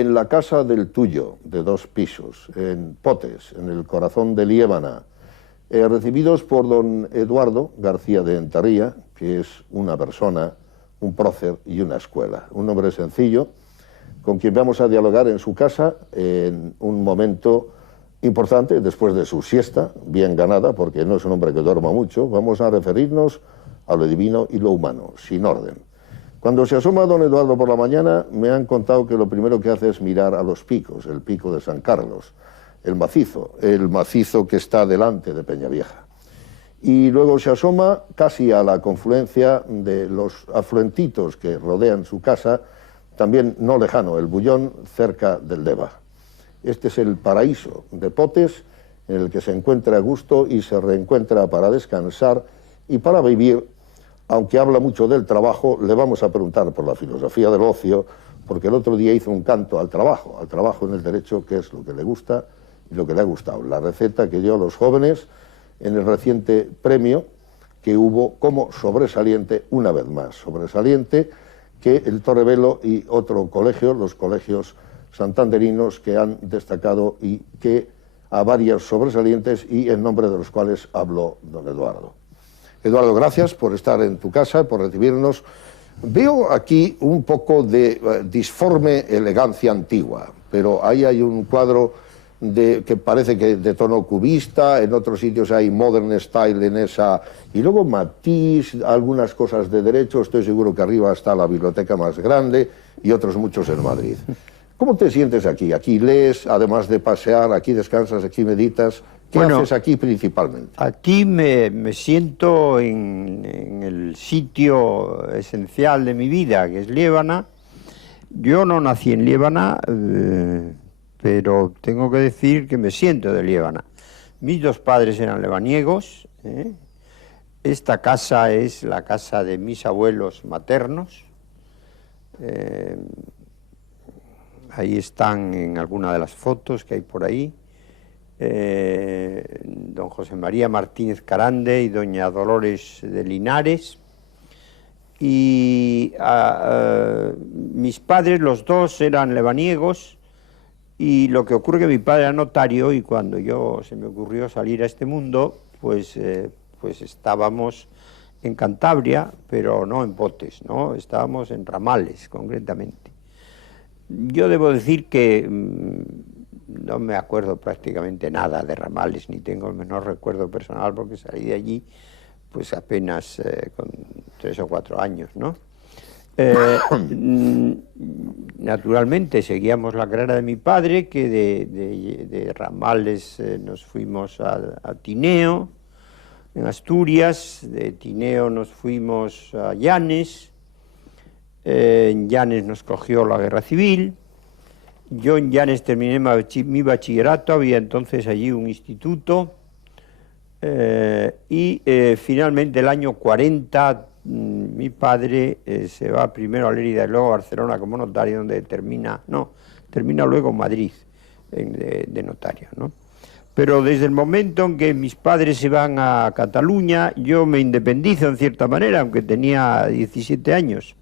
en la casa del Tuyo, de 2 pisos, en Potes, en el corazón de Liébana, recibidos por don Eduardo García de Entarría, que es una persona, un prócer y una escuela, un hombre sencillo, con quien vamos a dialogar en su casa en un momento importante, después de su siesta, bien ganada, porque no es un hombre que duerma mucho. Vamos a referirnos a lo divino y lo humano, sin orden. Cuando se asoma don Eduardo por la mañana, me han contado que lo primero que hace es mirar a los picos, el pico de San Carlos, el macizo que está delante de Peñavieja. Y luego se asoma casi a la confluencia de los afluentitos que rodean su casa, también no lejano, el Bullón, cerca del Deva. Este es el paraíso de Potes, en el que se encuentra a gusto y se reencuentra para descansar y para vivir. Aunque habla mucho del trabajo, le vamos a preguntar por la filosofía del ocio, porque el otro día hizo un canto al trabajo en el derecho, que es lo que le gusta y lo que le ha gustado. La receta que dio a los jóvenes en el reciente premio que hubo como sobresaliente, una vez más, sobresaliente que el Torrevelo y otro colegio, los colegios santanderinos, que han destacado y que a varios sobresalientes y en nombre de los cuales habló don Eduardo. Eduardo, gracias por estar en tu casa, por recibirnos. Veo aquí un poco de disforme elegancia antigua, pero ahí hay un cuadro que parece que de tono cubista, en otros sitios hay modern style en esa, y luego matiz, algunas cosas de derecho. Estoy seguro que arriba está la biblioteca más grande y otros muchos en Madrid. ¿Cómo te sientes aquí? Aquí lees, además de pasear, aquí descansas, aquí meditas. ¿Qué haces aquí principalmente? Aquí me siento en el sitio esencial de mi vida, que es Liébana. Yo no nací en Liébana, pero tengo que decir que me siento de Liébana. Mis 2 padres eran lebaniegos. Esta casa es la casa de mis abuelos maternos. Ahí están en alguna de las fotos que hay por ahí. Don José María Martínez Carande y doña Dolores de Linares. Y mis padres, los 2, eran lebaniegos, y lo que ocurre es que mi padre era notario, y cuando se me ocurrió salir a este mundo, pues estábamos en Cantabria, pero no en Potes, ¿no? Estábamos en Ramales, concretamente. Yo debo decir que no me acuerdo prácticamente nada de Ramales, ni tengo el menor recuerdo personal, porque salí de allí pues apenas con 3 o 4 años, ¿no? Naturalmente seguíamos la carrera de mi padre, que de Ramales nos fuimos a Tineo, en Asturias. De Tineo nos fuimos a Llanes. En Llanes nos cogió la guerra civil. Yo en Llanes terminé mi bachillerato, había entonces allí un instituto, y finalmente el año 40 mi padre se va primero a Lérida y luego a Barcelona como notario, donde termina luego en Madrid de notario, ¿no? Pero desde el momento en que mis padres se van a Cataluña, yo me independizo en cierta manera, aunque tenía 17 años,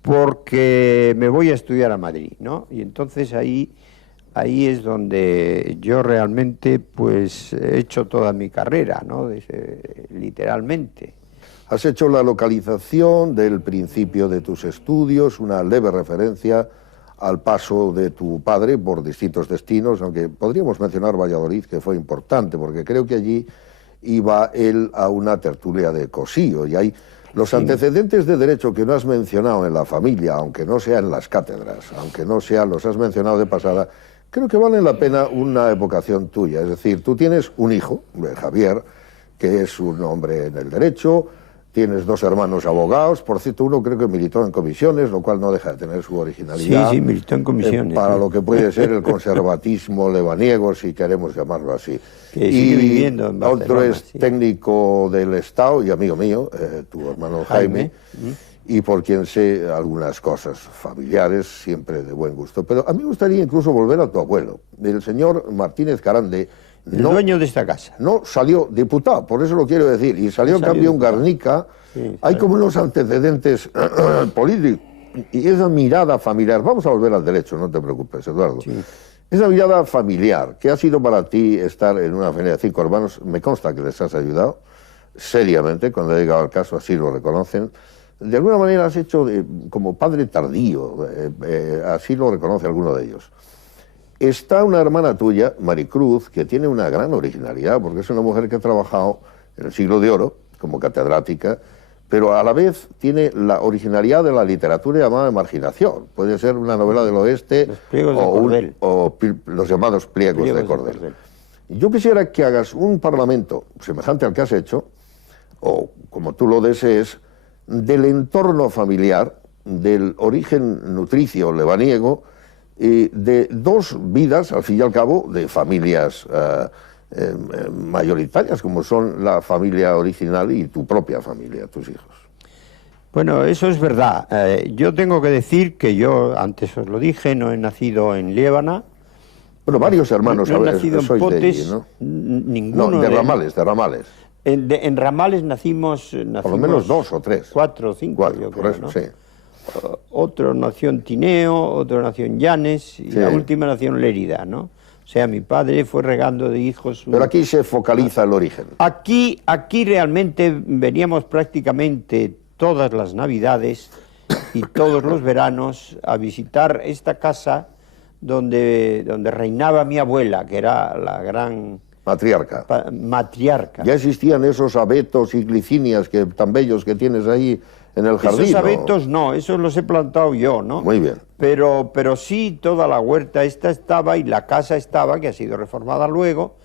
porque me voy a estudiar a Madrid, ¿no? Y entonces ahí es donde yo realmente pues he hecho toda mi carrera, ¿no? Literalmente. Has hecho la localización del principio de tus estudios, una leve referencia al paso de tu padre por distintos destinos, aunque podríamos mencionar Valladolid, que fue importante, porque creo que allí iba él a una tertulia de Cosío, y hay los antecedentes de derecho que no has mencionado en la familia, aunque no sea en las cátedras, aunque no sea, los has mencionado de pasada, creo que valen la pena una evocación tuya. Es decir, tú tienes un hijo, Javier, que es un hombre en el derecho, tienes 2 hermanos abogados, por cierto, uno creo que militó en comisiones, lo cual no deja de tener su originalidad. Sí, militó en comisiones. Para lo que puede ser el conservatismo lebaniego, si queremos llamarlo así. Que sigue viviendo en Barcelona. Otro es técnico del Estado y amigo mío, tu hermano Jaime, y por quien sé algunas cosas familiares, siempre de buen gusto. Pero a mí me gustaría incluso volver a tu abuelo, el señor Martínez Carande. El dueño de esta casa. No salió diputado, por eso lo quiero decir, y salió en cambio un Garnica. Sí, hay como unos antecedentes Y esa mirada familiar, vamos a volver al derecho, no te preocupes, Eduardo. Sí. Esa mirada familiar, ¿qué ha sido para ti estar en una familia de 5 hermanos? Me consta que les has ayudado seriamente, cuando ha llegado al caso, así lo reconocen. De alguna manera has hecho como padre tardío, así lo reconoce alguno de ellos. Está una hermana tuya, Maricruz, que tiene una gran originalidad, porque es una mujer que ha trabajado en el Siglo de Oro como catedrática, pero a la vez tiene la originalidad de la literatura llamada Marginación. Puede ser una novela del oeste o los llamados pliegos de Cordel. Yo quisiera que hagas un parlamento semejante al que has hecho, o como tú lo desees, del entorno familiar, del origen nutricio lebaniego, de 2 vidas, al fin y al cabo, de familias mayoritarias, como son la familia original y tu propia familia, tus hijos. Bueno, eso es verdad. Yo tengo que decir que yo, antes os lo dije, no he nacido en Liébana. Bueno, varios hermanos no he nacido en Potes, de allí, ¿no? Ninguno. No, de Ramales. En Ramales nacimos por lo menos 2 o 3. 4 o 5, yo creo, eso, ¿no? Sí. Otro nació en Tineo, otro nació en Llanes, y la última nació en Lérida, ¿no? O sea, mi padre fue regando de hijos... Pero aquí se focaliza el origen. Aquí realmente veníamos prácticamente todas las Navidades y todos los veranos a visitar esta casa donde reinaba mi abuela, que era la gran... Matriarca. Ya existían esos abetos y glicinias tan bellos que tienes ahí en el jardín. Esos abetos no, esos los he plantado yo, ¿no? Muy bien. Pero sí, toda la huerta esta estaba y la casa estaba, que ha sido reformada luego,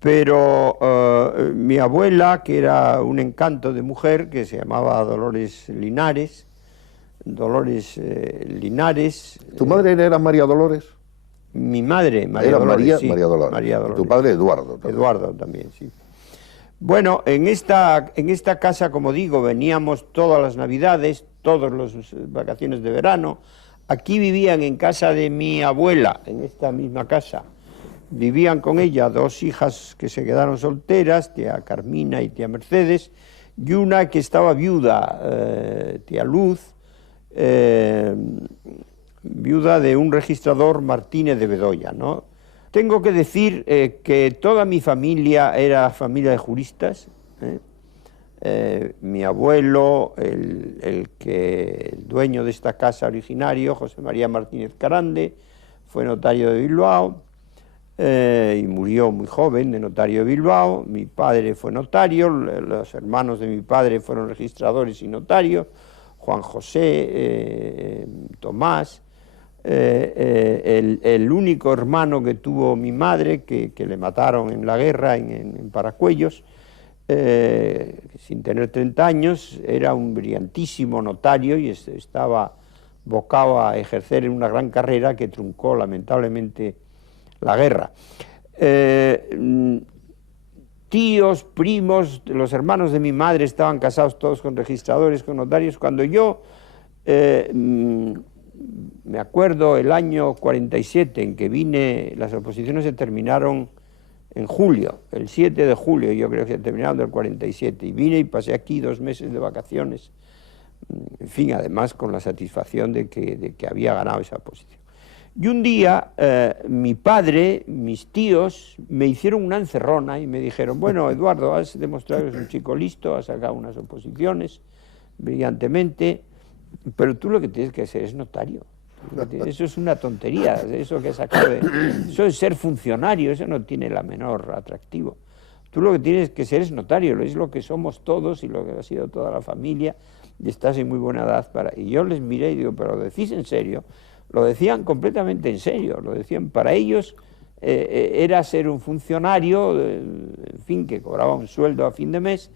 pero mi abuela, que era un encanto de mujer, que se llamaba Dolores Linares. ¿Tu madre era María Dolores? Mi madre, María era Dolores, sí, María Dolores. María Dolores. Tu padre, Eduardo. También. Eduardo también, sí. Bueno, en esta casa, como digo, veníamos todas las Navidades, todas las vacaciones de verano. Aquí vivían en casa de mi abuela, en esta misma casa. Vivían con ella 2 hijas que se quedaron solteras, tía Carmina y tía Mercedes, y una que estaba viuda, tía Luz, viuda de un registrador, Martínez de Bedoya, ¿no? Tengo que decir que toda mi familia era familia de juristas. Mi abuelo, el dueño de esta casa originario, José María Martínez Carande, fue notario de Bilbao y murió muy joven de notario de Bilbao. Mi padre fue notario, los hermanos de mi padre fueron registradores y notarios, Juan José, Tomás. El único hermano que tuvo mi madre, que le mataron en la guerra en Paracuellos, sin tener 30 años, era un brillantísimo notario y estaba vocado a ejercer en una gran carrera que truncó lamentablemente la guerra. Tíos, primos, los hermanos de mi madre estaban casados todos con registradores, con notarios. Cuando yo... me acuerdo el año 47 en que vine, las oposiciones se terminaron en julio, el 7 de julio yo creo que se terminaron del 47, y vine y pasé aquí 2 meses de vacaciones, en fin, además con la satisfacción de que había ganado esa oposición. Y un día mi padre, mis tíos, me hicieron una encerrona y me dijeron, bueno, Eduardo, has demostrado que eres un chico listo, has sacado unas oposiciones brillantemente, pero tú lo que tienes que hacer es notario. Eso es una tontería, eso que has sacado eso es ser funcionario, eso no tiene la menor atractivo. Tú lo que tienes que ser es notario, es lo que somos todos y lo que ha sido toda la familia, y estás en muy buena edad para... Y yo les miré y digo, ¿pero lo decís en serio? Lo decían completamente en serio, lo decían para ellos, era ser un funcionario, en fin, que cobraba un sueldo a fin de mes,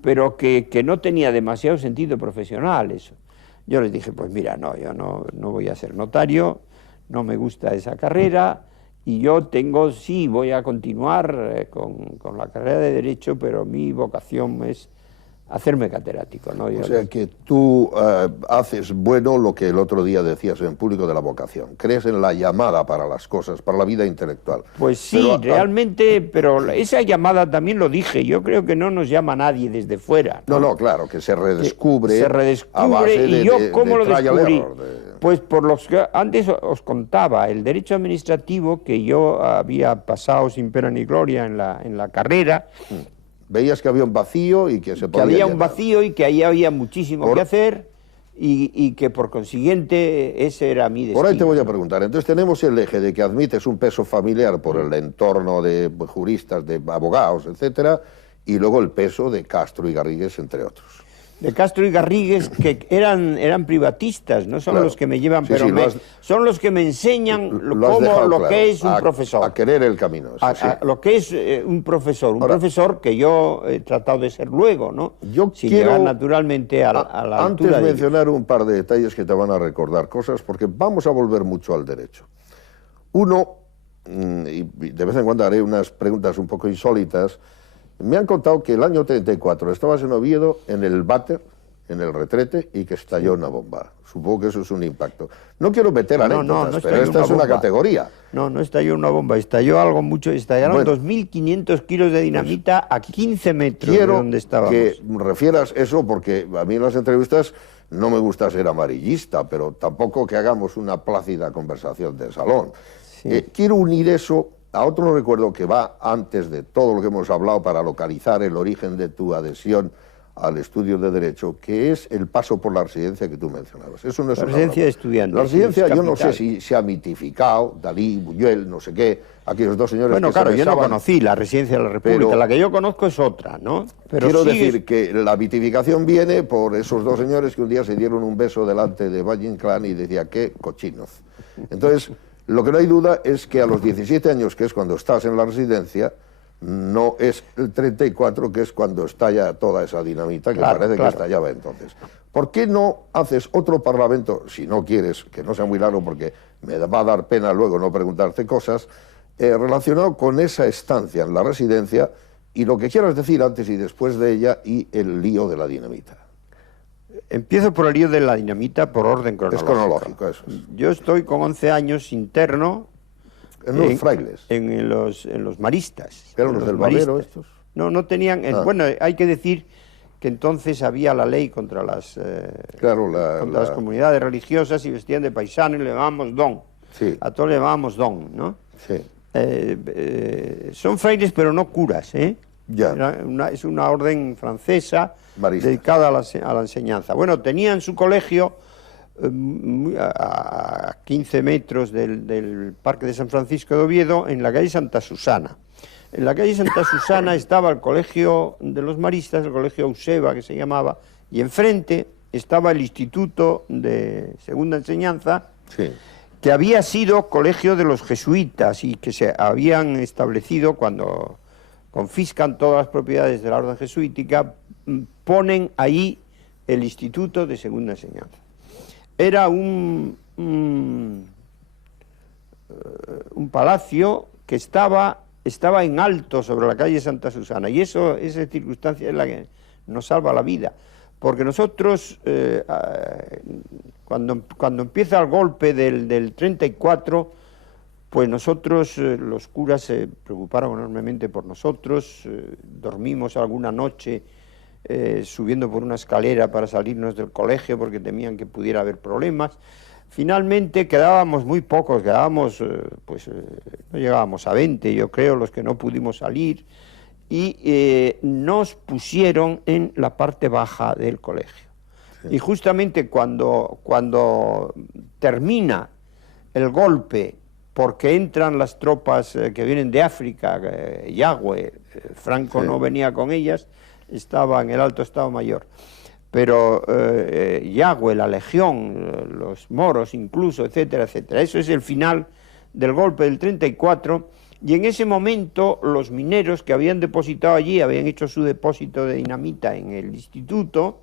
pero que no tenía demasiado sentido profesional eso. Yo les dije, pues mira, no, yo no voy a ser notario, no me gusta esa carrera, y yo voy a continuar con la carrera de Derecho, pero mi vocación es hacerme catedrático, ¿no? O sea que tú haces bueno lo que el otro día decías en público de la vocación. Crees en la llamada para las cosas, para la vida intelectual. Pues sí, pero, realmente, pero esa llamada también lo dije. Yo creo que no nos llama nadie desde fuera. No, claro, que se redescubre. Se redescubre. A base de, ¿y yo cómo lo descubrí? Pues por los que antes os contaba, el derecho administrativo, que yo había pasado sin pena ni gloria en la carrera. Veías que había un vacío y que se podía había llenar. Un vacío y que ahí había muchísimo que hacer y que por consiguiente ese era mi destino. Por ahí te voy a preguntar. Entonces tenemos el eje de que admites un peso familiar por el entorno de juristas, de abogados, etcétera, y luego el peso de Castro y Garrigues, entre otros. De Castro y Garrigues, que eran privatistas, no son claro. los que me llevan, sí, pero sí, son los que me enseñan lo que es un profesor. A querer el camino. Lo que es un profesor. Un profesor que yo he tratado de ser luego, ¿no? Yo sin quiero, llegar naturalmente a la altura antes mencionar un par de detalles que te van a recordar cosas, porque vamos a volver mucho al derecho. Uno, y de vez en cuando haré unas preguntas un poco insólitas. Me han contado que el año 34 estabas en Oviedo, en el váter, en el retrete, y que estalló una bomba. Supongo que eso es un impacto. No quiero meter anécdotas, pero esta es una categoría. No estalló una bomba, estalló algo mucho. Estallaron 2.500 kilos de dinamita a 15 metros de donde estábamos. Quiero que refieras eso, porque a mí en las entrevistas no me gusta ser amarillista, pero tampoco que hagamos una plácida conversación de salón. Sí. Quiero unir eso a otro recuerdo que va antes de todo lo que hemos hablado para localizar el origen de tu adhesión al estudio de Derecho, que es el paso por la residencia que tú mencionabas. Eso no es la residencia de estudiantes. La residencia, yo no sé si se ha mitificado, Dalí, Buñuel, no sé qué, aquellos dos señores bueno, que claro, se yo no conocí la residencia de la República, pero la que yo conozco es otra, ¿no? Pero quiero decir que la mitificación viene por esos dos señores que un día se dieron un beso delante de Valle Inclán y decía, qué cochinos. Entonces, lo que no hay duda es que a los 17 años, que es cuando estás en la residencia, no es el 34, que es cuando estalla toda esa dinamita, que parece que estallaba entonces. ¿Por qué no haces otro parlamento, si no quieres, que no sea muy largo, porque me va a dar pena luego no preguntarte cosas, relacionado con esa estancia en la residencia y lo que quieras decir antes y después de ella y el lío de la dinamita? Empiezo por el lío de la dinamita por orden cronológico. Es cronológico, eso es. Yo estoy con 11 años interno. ¿En los frailes? En los maristas. ¿Eran los del Valero estos? No tenían... Bueno, hay que decir que entonces había la ley contra las, contra las comunidades religiosas y vestían de paisano y le llamábamos don. Sí. A todos le llamábamos don, ¿no? Sí. Son frailes pero no curas, ¿eh? Ya. Es una orden francesa Marista, dedicada a la enseñanza. Bueno, tenían su colegio a 15 metros del Parque de San Francisco de Oviedo, en la calle Santa Susana. En la calle Santa Susana estaba el colegio de los maristas, el colegio Euseba, que se llamaba, y enfrente estaba el Instituto de Segunda Enseñanza, sí, que había sido colegio de los jesuitas y que se habían establecido cuando confiscan todas las propiedades de la orden jesuítica, ponen ahí el Instituto de Segunda Enseñanza. Era un palacio que estaba en alto sobre la calle Santa Susana, y esa circunstancia es la que nos salva la vida, porque nosotros, cuando empieza el golpe del 34, pues nosotros, los curas, se preocuparon enormemente por nosotros, dormimos alguna noche subiendo por una escalera para salirnos del colegio porque temían que pudiera haber problemas. Finalmente quedábamos muy pocos, no llegábamos a 20, yo creo, los que no pudimos salir, y nos pusieron en la parte baja del colegio. Sí. Y justamente cuando termina el golpe, porque entran las tropas que vienen de África, Yagüe, Franco no venía con ellas, estaba en el Alto Estado Mayor, pero Yagüe, la Legión, los moros incluso, etcétera, etcétera. Eso es el final del golpe del 34, y en ese momento los mineros que habían depositado allí, habían hecho su depósito de dinamita en el instituto,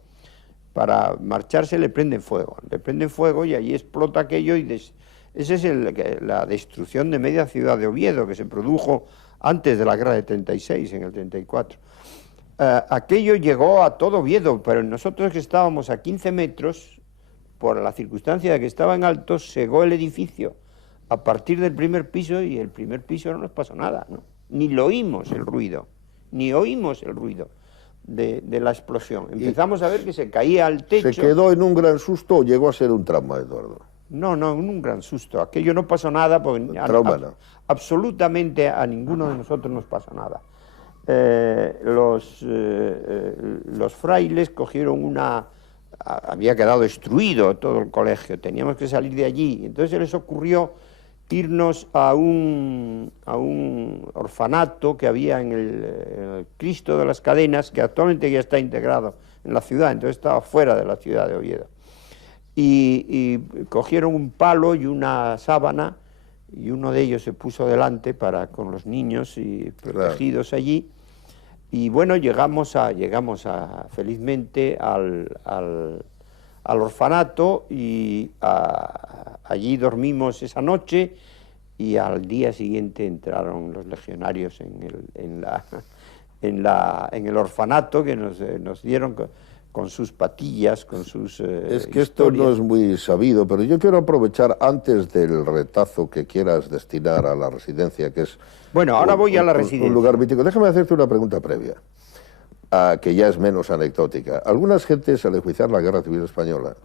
para marcharse le prenden fuego y allí explota aquello, y esa es la destrucción de media ciudad de Oviedo, que se produjo antes de la guerra de 36, en el 34. Aquello llegó a todo Oviedo, pero nosotros que estábamos a 15 metros, por la circunstancia de que estaba en alto, cegó el edificio a partir del primer piso y el primer piso no nos pasó nada, ¿no? Ni lo oímos el ruido, ni oímos el ruido de la explosión. Empezamos a ver que se caía al techo. ¿Se quedó en un gran susto o llegó a ser un trauma, Eduardo? No, no, en un gran susto. Aquello no pasó nada, porque Trauma, no. absolutamente a ninguno de nosotros nos pasó nada. Los frailes cogieron había quedado destruido todo el colegio, teníamos que salir de allí. Entonces se les ocurrió irnos a un orfanato que había en el Cristo de las Cadenas, que actualmente ya está integrado en la ciudad, entonces estaba fuera de la ciudad de Oviedo. Y cogieron un palo y una sábana, y uno de ellos se puso delante con los niños y protegidos allí. Y bueno, llegamos felizmente al orfanato y allí dormimos esa noche, y al día siguiente entraron los legionarios en el orfanato, que nos dieron con sus patillas, con sus Es que esto no es muy sabido, pero yo quiero aprovechar, antes del retazo que quieras destinar a la residencia, que es... Bueno, ahora voy a la residencia. Un lugar mítico. Déjame hacerte una pregunta previa, que ya es menos anecdótica. Algunas gentes, al enjuiciar la Guerra Civil Española,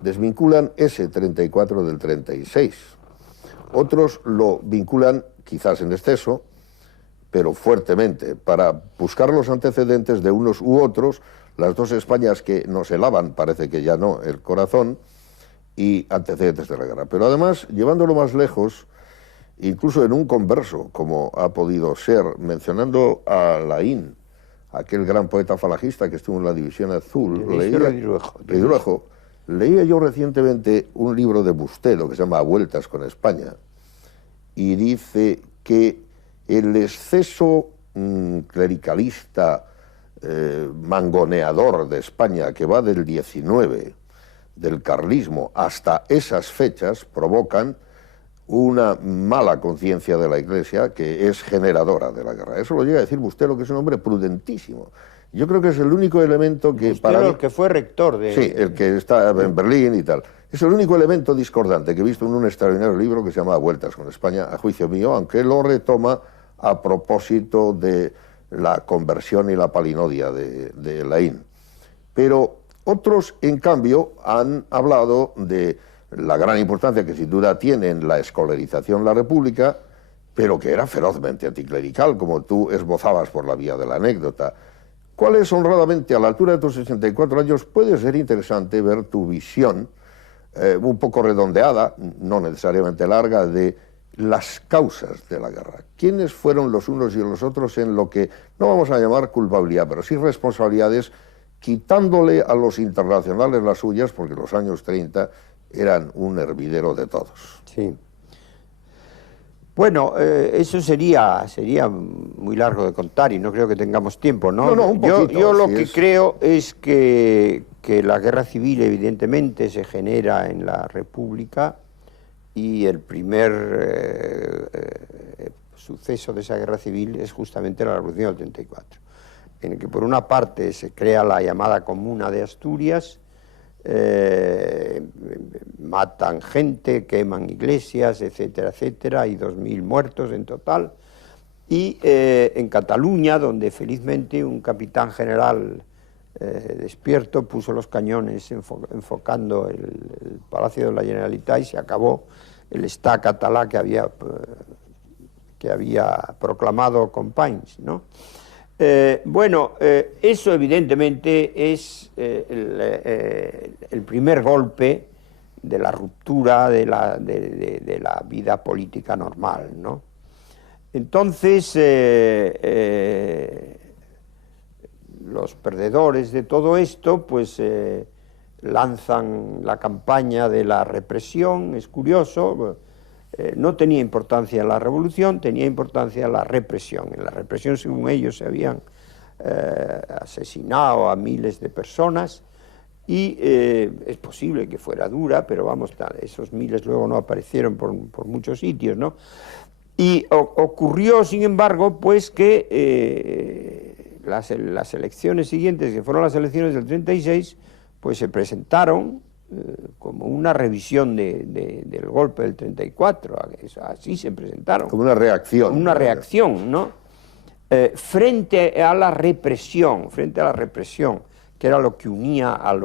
desvinculan ese 34 del 36. Otros lo vinculan, quizás en exceso, pero fuertemente, para buscar los antecedentes de unos u otros, las dos Españas que nos helaban, parece que ya no, el corazón, y antecedentes de la guerra. Pero además, llevándolo más lejos, incluso en un converso, como ha podido ser, mencionando a Laín, aquel gran poeta falangista que estuvo en la División Azul, leía yo recientemente un libro de Bustelo que se llama A Vueltas con España, y dice que el exceso clericalista, mangoneador de España, que va del 19, del carlismo, hasta esas fechas, provocan una mala conciencia de la Iglesia que es generadora de la guerra. Eso lo llega a decir Bustelo, que es un hombre prudentísimo. Yo creo que es el único elemento que... Bustelo, el que fue rector de... Sí, el que está en Berlín y tal. Es el único elemento discordante que he visto en un extraordinario libro que se llama Vueltas con España, a juicio mío, aunque lo retoma a propósito de la conversión y la palinodia de Laín. Pero otros, en cambio, han hablado de la gran importancia que sin duda tiene en la escolarización la República, pero que era ferozmente anticlerical, como tú esbozabas por la vía de la anécdota. ¿Cuál es, honradamente, a la altura de tus 64 años, puede ser interesante ver tu visión, un poco redondeada, no necesariamente larga, de las causas de la guerra? ¿Quiénes fueron los unos y los otros en lo que no vamos a llamar culpabilidad, pero sí responsabilidades, quitándole a los internacionales las suyas, porque los años 30 eran un hervidero de todos? Sí. Bueno, eso sería muy largo de contar y no creo que tengamos tiempo, ¿no? No, un poquito, yo lo que creo es que la guerra civil evidentemente se genera en la República, y el primer suceso de esa guerra civil es justamente la Revolución del 34, en el que por una parte se crea la llamada Comuna de Asturias, matan gente, queman iglesias, etcétera, etcétera, hay 2000 muertos en total, y en Cataluña, donde felizmente un capitán general despierto puso los cañones enfocando el Palacio de la Generalitat, y se acabó el Estat catalá que había proclamado Companys, ¿no? Eso evidentemente es el primer golpe de la ruptura de la vida política normal, ¿no? Entonces, los perdedores de todo esto, pues lanzan la campaña de la represión. Es curioso, no tenía importancia la revolución, tenía importancia la represión. En la represión, según ellos, se habían asesinado a miles de personas, y es posible que fuera dura, pero vamos, esos miles luego no aparecieron por muchos sitios, ¿no? Y ocurrió, sin embargo, pues que las elecciones siguientes, que fueron las elecciones del 36, pues se presentaron como una revisión del golpe del 34, así se presentaron. Como una reacción. Una reacción, ¿no? Frente a la represión, que era lo que unía al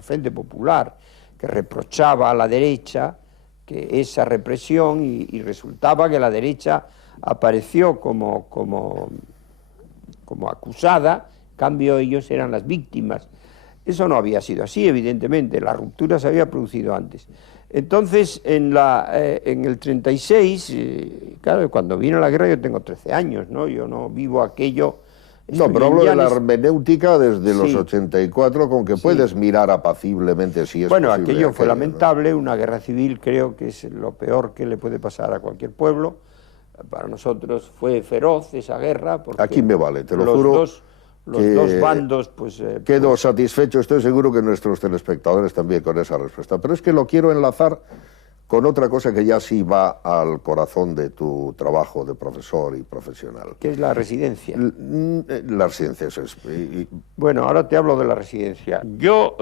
Frente Popular, que reprochaba a la derecha que esa represión, y resultaba que la derecha apareció como acusada, en cambio ellos eran las víctimas. Eso no había sido así, evidentemente, la ruptura se había producido antes. Entonces, en el 36, claro, cuando vino la guerra yo tengo 13 años, ¿no? Yo no vivo aquello... No, pero hablo de la hermenéutica desde los 84, con que puedes mirar apaciblemente si es bueno, posible. Aquello fue lamentable, ¿no? Una guerra civil creo que es lo peor que le puede pasar a cualquier pueblo. Para nosotros fue feroz esa guerra. Porque aquí me vale, te lo juro. Los dos bandos, pues... quedo satisfecho, estoy seguro que nuestros telespectadores también con esa respuesta. Pero es que lo quiero enlazar con otra cosa que ya sí va al corazón de tu trabajo de profesor y profesional. ¿Qué es la residencia? La residencia, eso es. Bueno, ahora te hablo de la residencia. Yo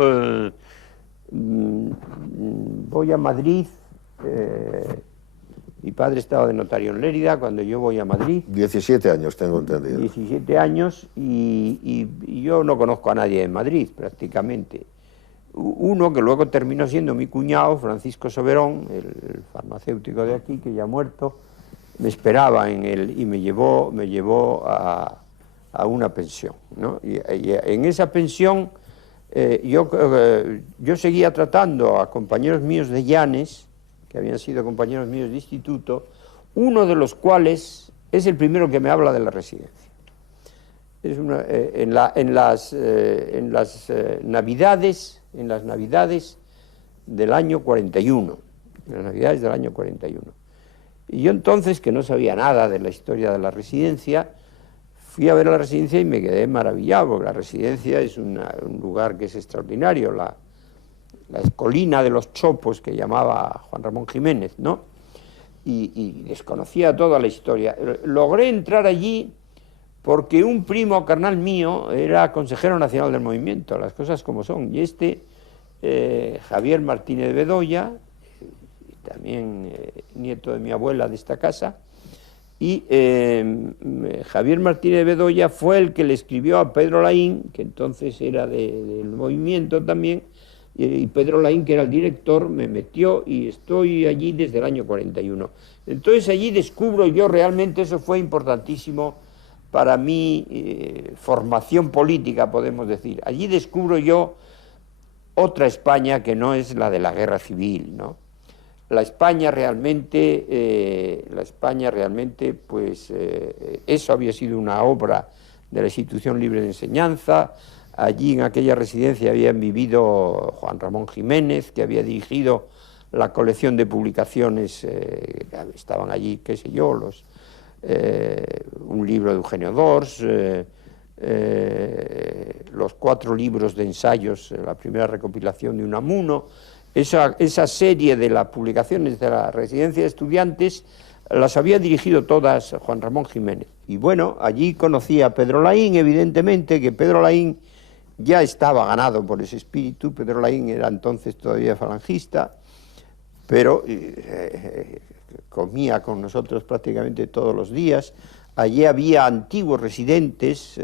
voy a Madrid... mi padre estaba de notario en Lérida cuando yo voy a Madrid. 17 años tengo entendido. 17 años y yo no conozco a nadie en Madrid prácticamente. Uno que luego terminó siendo mi cuñado, Francisco Soberón, el farmacéutico de aquí, que ya ha muerto, me esperaba y me llevó a una pensión, ¿no? Y en esa pensión yo seguía tratando a compañeros míos de Llanes, que habían sido compañeros míos de instituto, uno de los cuales es el primero que me habla de la residencia. Es en las Navidades del año 41, en las Navidades del año 41. Y yo entonces, que no sabía nada de la historia de la residencia, fui a ver la residencia y me quedé maravillado, porque la residencia es un lugar que es extraordinario, la colina de los Chopos, que llamaba Juan Ramón Jiménez, ¿no? Y desconocía toda la historia. Logré entrar allí porque un primo carnal mío era consejero nacional del movimiento, las cosas como son, y Javier Martínez de Bedoya, también nieto de mi abuela de esta casa, y Javier Martínez de Bedoya fue el que le escribió a Pedro Laín, que entonces era del movimiento también, y Pedro Laín, que era el director, me metió y estoy allí desde el año 41. Entonces allí descubro yo realmente, eso fue importantísimo para mi formación política, podemos decir. Allí descubro yo otra España que no es la de la guerra civil, ¿no? La España realmente, pues eso había sido una obra de la Institución Libre de Enseñanza. Allí en aquella residencia habían vivido Juan Ramón Jiménez, que había dirigido la colección de publicaciones, estaban allí, qué sé yo, un libro de Eugenio Dors, los 4 libros de ensayos, la primera recopilación de Unamuno. Esa serie de las publicaciones de la residencia de estudiantes las había dirigido todas Juan Ramón Jiménez. Y bueno, allí conocí a Pedro Laín, evidentemente, que Pedro Laín ya estaba ganado por ese espíritu. Pedro Laín era entonces todavía falangista, pero comía con nosotros prácticamente todos los días. Allí había antiguos residentes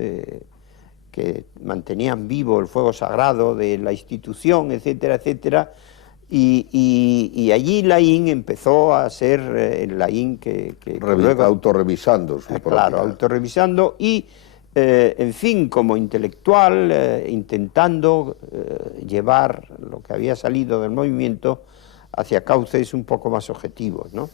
que mantenían vivo el fuego sagrado de la institución, etcétera, etcétera. Y allí Laín empezó a ser el Laín que luego... Autorrevisando su propia... Claro, autorrevisando y... en fin, como intelectual, intentando llevar lo que había salido del movimiento hacia cauces un poco más objetivos, ¿no?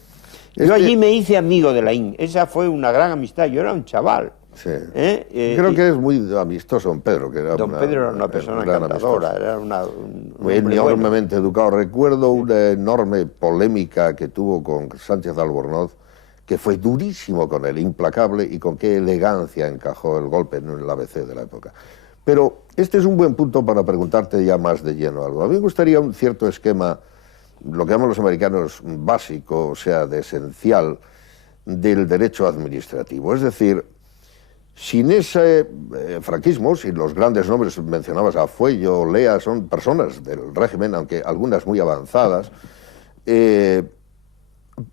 Yo allí me hice amigo de Laín, esa fue una gran amistad, yo era un chaval. Sí. Creo que es muy amistoso don Pedro. Que era Pedro era una persona encantadora, era enormemente educado. Recuerdo una enorme polémica que tuvo con Sánchez Albornoz, que fue durísimo con él, implacable, y con qué elegancia encajó el golpe en el ABC de la época. Pero este es un buen punto para preguntarte ya más de lleno algo. A mí me gustaría un cierto esquema, lo que llaman los americanos básico, o sea, de esencial, del derecho administrativo. Es decir, Sin ese franquismo, sin los grandes nombres, mencionabas a Fuello, Lea, son personas del régimen, aunque algunas muy avanzadas,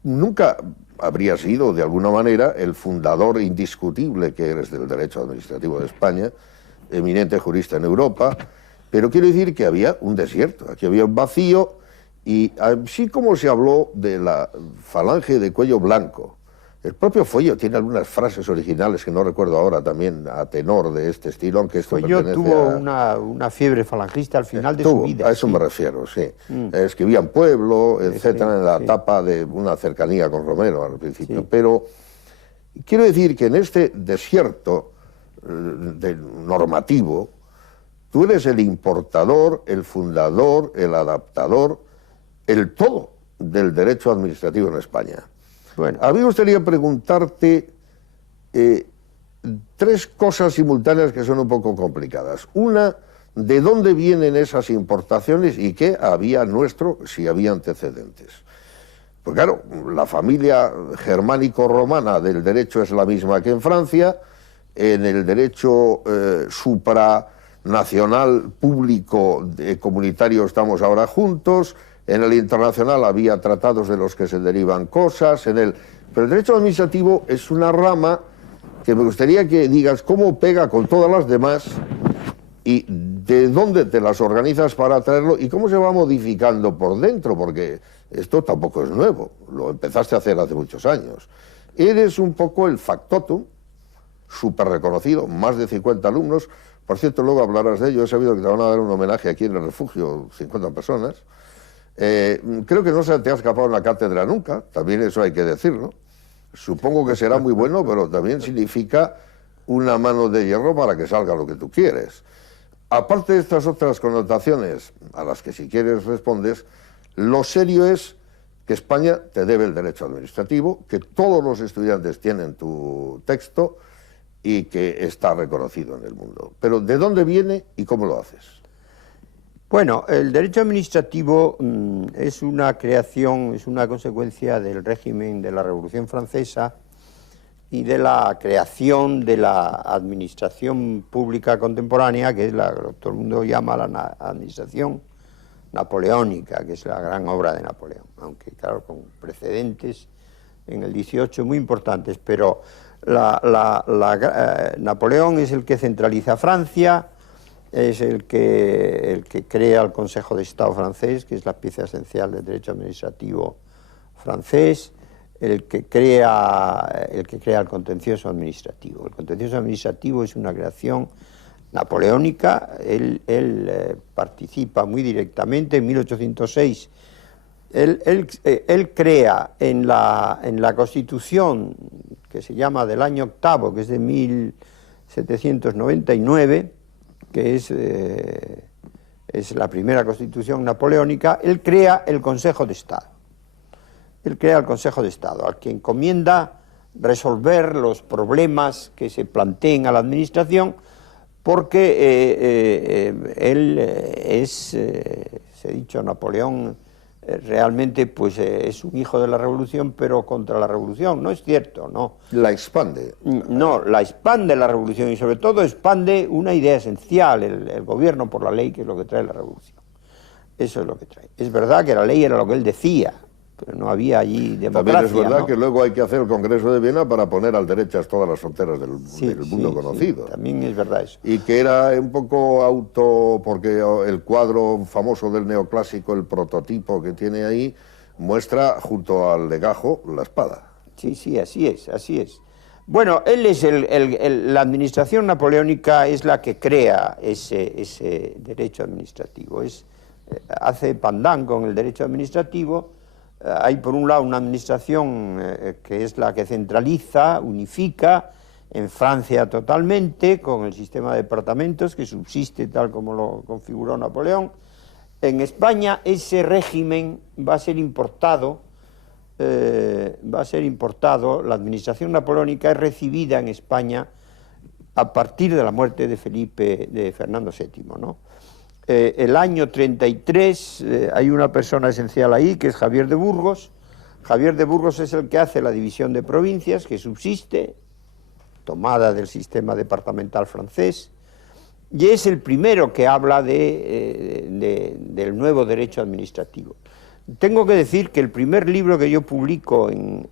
nunca habría sido, de alguna manera, el fundador indiscutible que eres del derecho administrativo de España, eminente jurista en Europa, pero quiero decir que había un desierto, aquí había un vacío, y así como se habló de la falange de cuello blanco, el propio Fuello tiene algunas frases originales que no recuerdo ahora también a tenor de este estilo, aunque esto Fuello tuvo a... una fiebre falangista al final de su vida. A eso sí. me refiero, sí. Escribía en Pueblo, etcétera, en la sí. etapa de una cercanía con Romero al principio. Sí. Pero quiero decir que en este desierto normativo, tú eres el importador, el fundador, el adaptador, el todo del derecho administrativo en España. Bueno. A mí me gustaría preguntarte tres cosas simultáneas que son un poco complicadas. Una, ¿de dónde vienen esas importaciones y qué había nuestro si había antecedentes? Pues claro, la familia germánico-romana del derecho es la misma que en Francia, en el derecho supranacional público comunitario estamos ahora juntos, en el internacional había tratados de los que se derivan cosas, pero el derecho administrativo es una rama que me gustaría que digas cómo pega con todas las demás y de dónde te las organizas para traerlo y cómo se va modificando por dentro, porque esto tampoco es nuevo, lo empezaste a hacer hace muchos años. Eres un poco el factotum, súper reconocido, más de 50 alumnos, por cierto, luego hablarás de ello, he sabido que te van a dar un homenaje aquí en el refugio, 50 personas. Creo que no se te ha escapado en la cátedra nunca, también eso hay que decirlo. Supongo que será muy bueno, pero también significa una mano de hierro para que salga lo que tú quieres. Aparte de estas otras connotaciones, a las que si quieres respondes, lo serio es que España te debe el derecho administrativo, que todos los estudiantes tienen tu texto y que está reconocido en el mundo. Pero ¿de dónde viene y cómo lo haces? Bueno, el derecho administrativo es una creación, es una consecuencia del régimen de la Revolución Francesa y de la creación de la administración pública contemporánea, que es la que todo el mundo llama la administración napoleónica, que es la gran obra de Napoleón, aunque claro, con precedentes en el 18 muy importantes, pero Napoleón es el que centraliza Francia, es el que crea el Consejo de Estado francés, que es la pieza esencial del derecho administrativo francés, el que crea el contencioso administrativo. El contencioso administrativo es una creación napoleónica, él participa muy directamente en 1806. Él crea en la Constitución, que se llama del año octavo, que es de 1799, que es la primera Constitución napoleónica, él crea el Consejo de Estado. Él crea el Consejo de Estado, al que encomienda resolver los problemas que se planteen a la Administración, porque él se ha dicho, Napoleón realmente pues es un hijo de la revolución, pero contra la revolución. No es cierto, no. La expande. No, la expande la revolución y sobre todo expande una idea esencial, el gobierno por la ley, que es lo que trae la revolución. Eso es lo que trae. Es verdad que la ley era lo que él decía, pero no había allí democracia. También es verdad, ¿no?, que luego hay que hacer el Congreso de Viena para poner al derecho todas las fronteras del mundo conocido. Sí, también es verdad eso. Y que era un poco porque el cuadro famoso del neoclásico, el prototipo que tiene ahí, muestra junto al legajo la espada. Sí, así es, así es. Bueno, él es la administración napoleónica es la que crea ese derecho administrativo. Hace pandán con el derecho administrativo. Hay por un lado una administración que es la que centraliza, unifica, en Francia totalmente, con el sistema de departamentos que subsiste tal como lo configuró Napoleón. En España ese régimen va a ser importado, la administración napoleónica es recibida en España a partir de la muerte de Fernando VII, ¿no? El año 33 hay una persona esencial ahí, que es Javier de Burgos. Javier de Burgos es el que hace la división de provincias, que subsiste tomada del sistema departamental francés, y es el primero que habla del nuevo derecho administrativo. Tengo que decir que el primer libro que yo publico en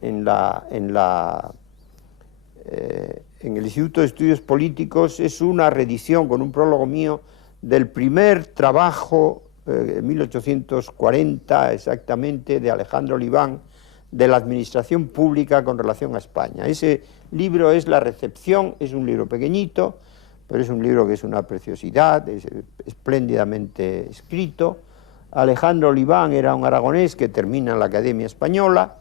el Instituto de Estudios Políticos es una reedición con un prólogo mío del primer trabajo, 1840 exactamente, de Alejandro Oliván, de la administración pública con relación a España. Ese libro es La Recepción, es un libro pequeñito, pero es un libro que es una preciosidad, es espléndidamente escrito. Alejandro Oliván era un aragonés que termina en la Academia Española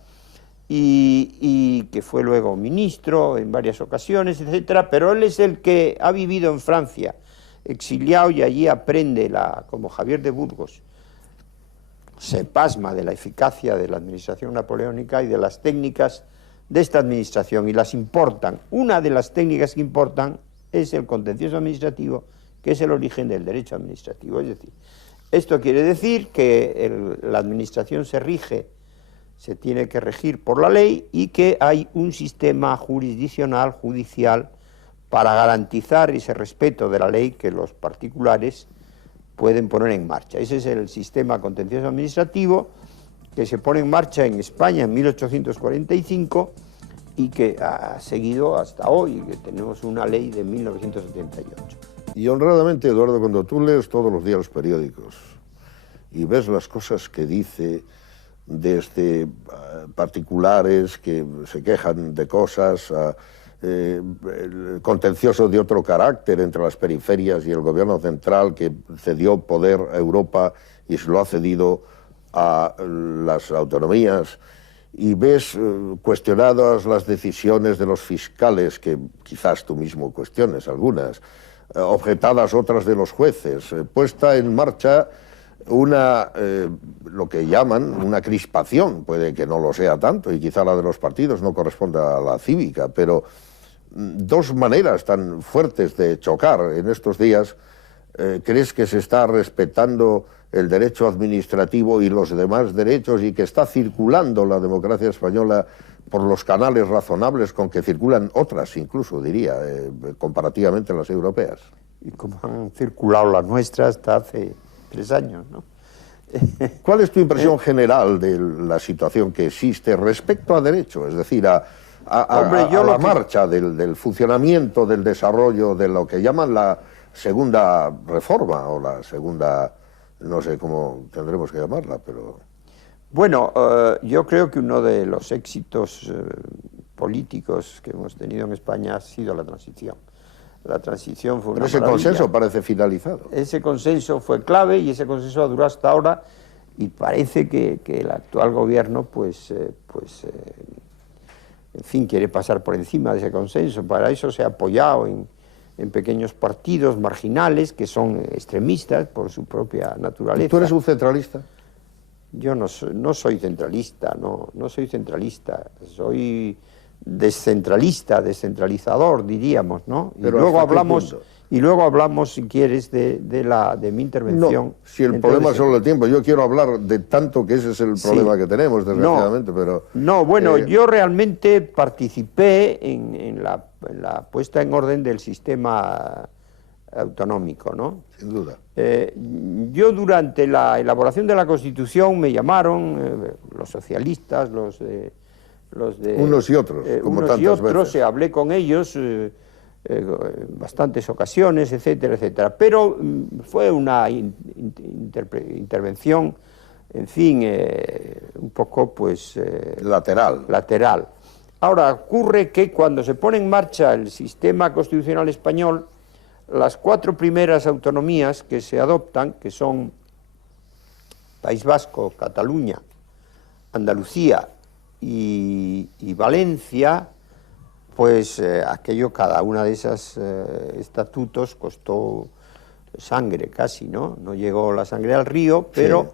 y que fue luego ministro en varias ocasiones, etcétera, pero él es el que ha vivido en Francia, exiliado, y allí aprende, como Javier de Burgos, se pasma de la eficacia de la administración napoleónica y de las técnicas de esta administración, y las importan. Una de las técnicas que importan es el contencioso administrativo, que es el origen del derecho administrativo. Es decir, esto quiere decir que la administración se tiene que regir por la ley, y que hay un sistema jurisdiccional, judicial, para garantizar ese respeto de la ley que los particulares pueden poner en marcha. Ese es el sistema contencioso administrativo que se pone en marcha en España en 1845 y que ha seguido hasta hoy, que tenemos una ley de 1978. Y honradamente, Eduardo, cuando tú lees todos los días los periódicos y ves las cosas que dice desde particulares que se quejan de cosas, el contencioso de otro carácter entre las periferias y el gobierno central, que cedió poder a Europa y se lo ha cedido a las autonomías, y ves cuestionadas las decisiones de los fiscales, que quizás tú mismo cuestiones algunas, objetadas otras de los jueces, puesta en marcha lo que llaman una crispación, puede que no lo sea tanto, y quizá la de los partidos no corresponda a la cívica, pero dos maneras tan fuertes de chocar en estos días. ¿Crees que se está respetando el derecho administrativo y los demás derechos, y que está circulando la democracia española por los canales razonables con que circulan otras, incluso diría, comparativamente a las europeas? Y como han circulado las nuestras hasta hace 3 años, ¿no? ¿Cuál es tu impresión general de la situación que existe respecto a derecho? Es decir, a la marcha del funcionamiento, del desarrollo de lo que llaman la segunda reforma, o la segunda, no sé cómo tendremos que llamarla, pero... Bueno, yo creo que uno de los éxitos políticos que hemos tenido en España ha sido la transición. La transición fue una maravilla. Pero ese consenso parece finalizado. Ese consenso fue clave, y ese consenso ha durado hasta ahora, y parece que el actual gobierno, en fin, quiere pasar por encima de ese consenso. Para eso se ha apoyado en pequeños partidos marginales que son extremistas por su propia naturaleza. ¿Tú eres un centralista? Yo no soy centralista, no soy centralista, soy descentralista, descentralizador, diríamos, ¿no? Pero y luego hablamos, si quieres, de mi intervención. No, si el problema es solo el tiempo, yo quiero hablar de tanto, que ese es el problema que tenemos, desgraciadamente, pero... No, bueno, yo realmente participé en la puesta en orden del sistema autonómico, ¿no? Sin duda. Yo, durante la elaboración de la Constitución, me llamaron los socialistas, los de unos y otros, como tantas veces. Hablé con ellos en bastantes ocasiones, etcétera, etcétera. Pero fue una intervención, en fin, un poco, lateral. Ahora, ocurre que cuando se pone en marcha el sistema constitucional español, las 4 primeras autonomías que se adoptan, que son País Vasco, Cataluña, Andalucía y Valencia, pues cada una de esas estatutos costó sangre casi, ¿no? No llegó la sangre al río, pero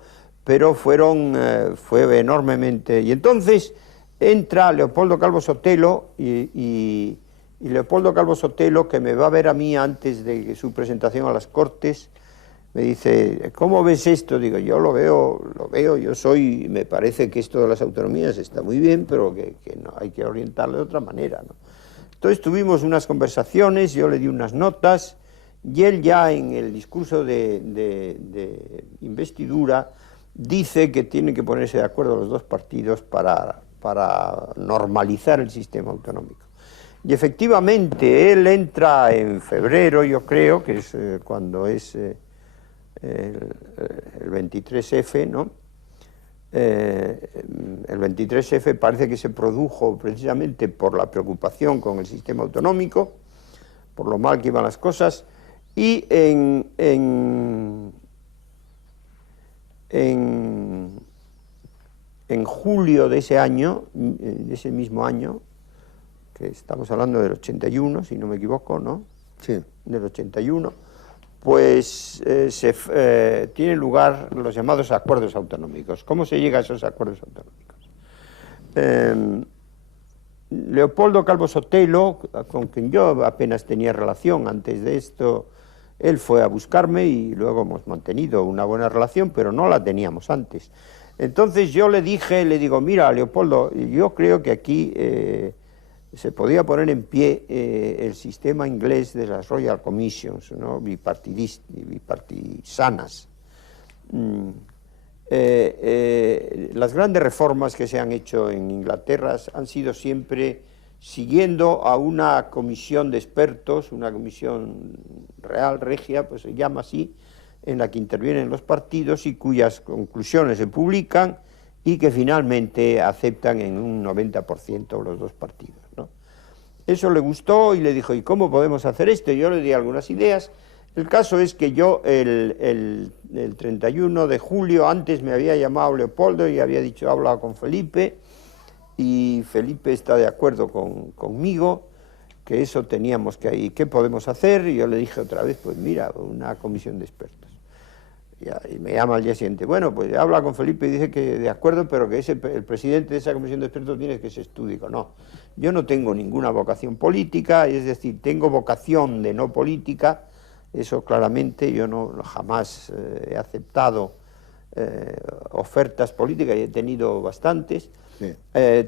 fue enormemente... Y entonces entra Leopoldo Calvo Sotelo, y Leopoldo Calvo Sotelo, que me va a ver a mí antes de su presentación a las Cortes, me dice, ¿cómo ves esto? Digo, yo lo veo, me parece que esto de las autonomías está muy bien, pero que no, hay que orientarlo de otra manera, ¿no? Entonces tuvimos unas conversaciones, yo le di unas notas, y él ya en el discurso de investidura dice que tienen que ponerse de acuerdo los dos partidos para normalizar el sistema autonómico. Y efectivamente, él entra en febrero, yo creo, que es cuando es el 23F, ¿no? El 23F parece que se produjo precisamente por la preocupación con el sistema autonómico, por lo mal que iban las cosas, y en julio de ese año, de ese mismo año, que estamos hablando del 81, si no me equivoco, ¿no? Sí. Del 81, pues tienen lugar los llamados acuerdos autonómicos. ¿Cómo se llega a esos acuerdos autonómicos? Leopoldo Calvo Sotelo, con quien yo apenas tenía relación antes de esto, él fue a buscarme y luego hemos mantenido una buena relación, pero no la teníamos antes. Entonces yo le digo, mira, Leopoldo, yo creo que aquí se podía poner en pie el sistema inglés de las Royal Commissions, ¿no? bipartisanas. Las grandes reformas que se han hecho en Inglaterra han sido siempre siguiendo a una comisión de expertos, una comisión real, regia, pues se llama así, en la que intervienen los partidos y cuyas conclusiones se publican y que finalmente aceptan en un 90% los dos partidos, ¿no? Eso le gustó y le dijo, ¿y cómo podemos hacer esto? Yo le di algunas ideas. El caso es que yo el 31 de julio, antes me había llamado Leopoldo y había dicho, he hablado con Felipe, y Felipe está de acuerdo conmigo, que eso teníamos que ir. ¿Qué podemos hacer? Y yo le dije otra vez, pues mira, una comisión de expertos. Y me llama al día siguiente, bueno, pues habla con Felipe y dice que de acuerdo, pero que el presidente de esa comisión de expertos tiene que se estudie. Digo, no, yo no tengo ninguna vocación política, es decir, tengo vocación de no política, eso claramente, yo jamás he aceptado ofertas políticas, y he tenido bastantes. Sí.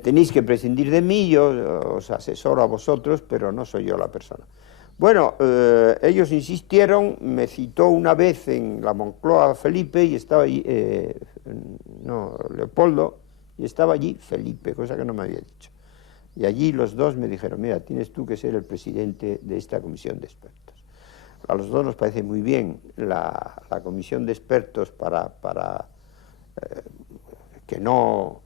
Tenéis que prescindir de mí, yo os asesoro a vosotros, pero no soy yo la persona. Bueno, ellos insistieron, me citó una vez en la Moncloa Felipe y estaba allí, Leopoldo, y estaba allí Felipe, cosa que no me había dicho. Y allí los dos me dijeron, mira, tienes tú que ser el presidente de esta comisión de expertos. A los dos nos parece muy bien la comisión de expertos para que no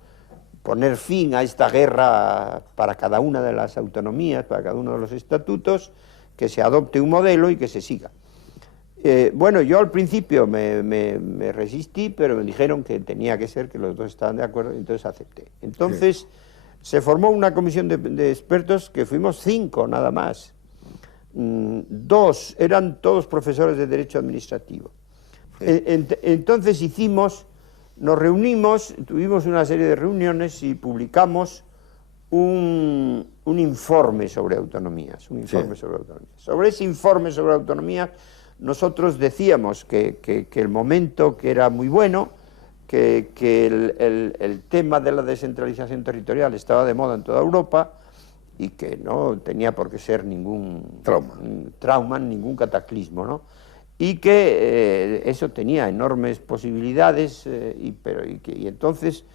poner fin a esta guerra para cada una de las autonomías, para cada uno de los estatutos, que se adopte un modelo y que se siga. Bueno, yo al principio me resistí, pero me dijeron que tenía que ser, que los dos estaban de acuerdo, y entonces acepté. Entonces sí. Se formó una comisión de expertos que fuimos 5 nada más. 2 eran todos profesores de Derecho Administrativo. Sí. Entonces nos reunimos, tuvimos una serie de reuniones y publicamos un informe sobre autonomías, sí. Sobre ese informe sobre autonomías, nosotros decíamos que el momento que era muy bueno, que el tema de la descentralización territorial estaba de moda en toda Europa y que no tenía por qué ser ningún trauma, ningún cataclismo, ¿no? Y que eso tenía enormes posibilidades, y entonces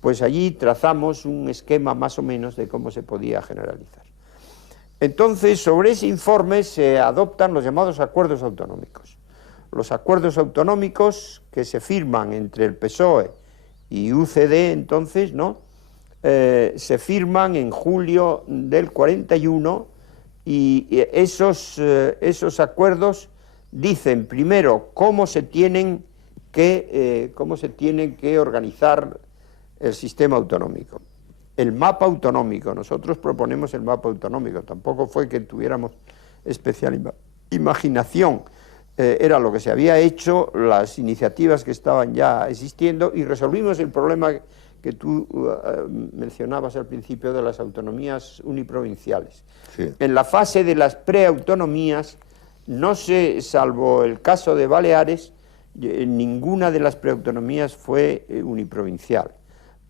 pues allí trazamos un esquema más o menos de cómo se podía generalizar. Entonces, sobre ese informe se adoptan los llamados acuerdos autonómicos. Los acuerdos autonómicos que se firman entre el PSOE y UCD, entonces, ¿no? Se firman en julio del 41 y esos acuerdos dicen primero cómo se tienen que organizar el sistema autonómico. El mapa autonómico, nosotros proponemos el mapa autonómico, tampoco fue que tuviéramos especial imaginación, era lo que se había hecho, las iniciativas que estaban ya existiendo y resolvimos el problema que tú mencionabas al principio de las autonomías uniprovinciales. Sí. En la fase de las preautonomías, salvo el caso de Baleares, ninguna de las preautonomías fue uniprovincial.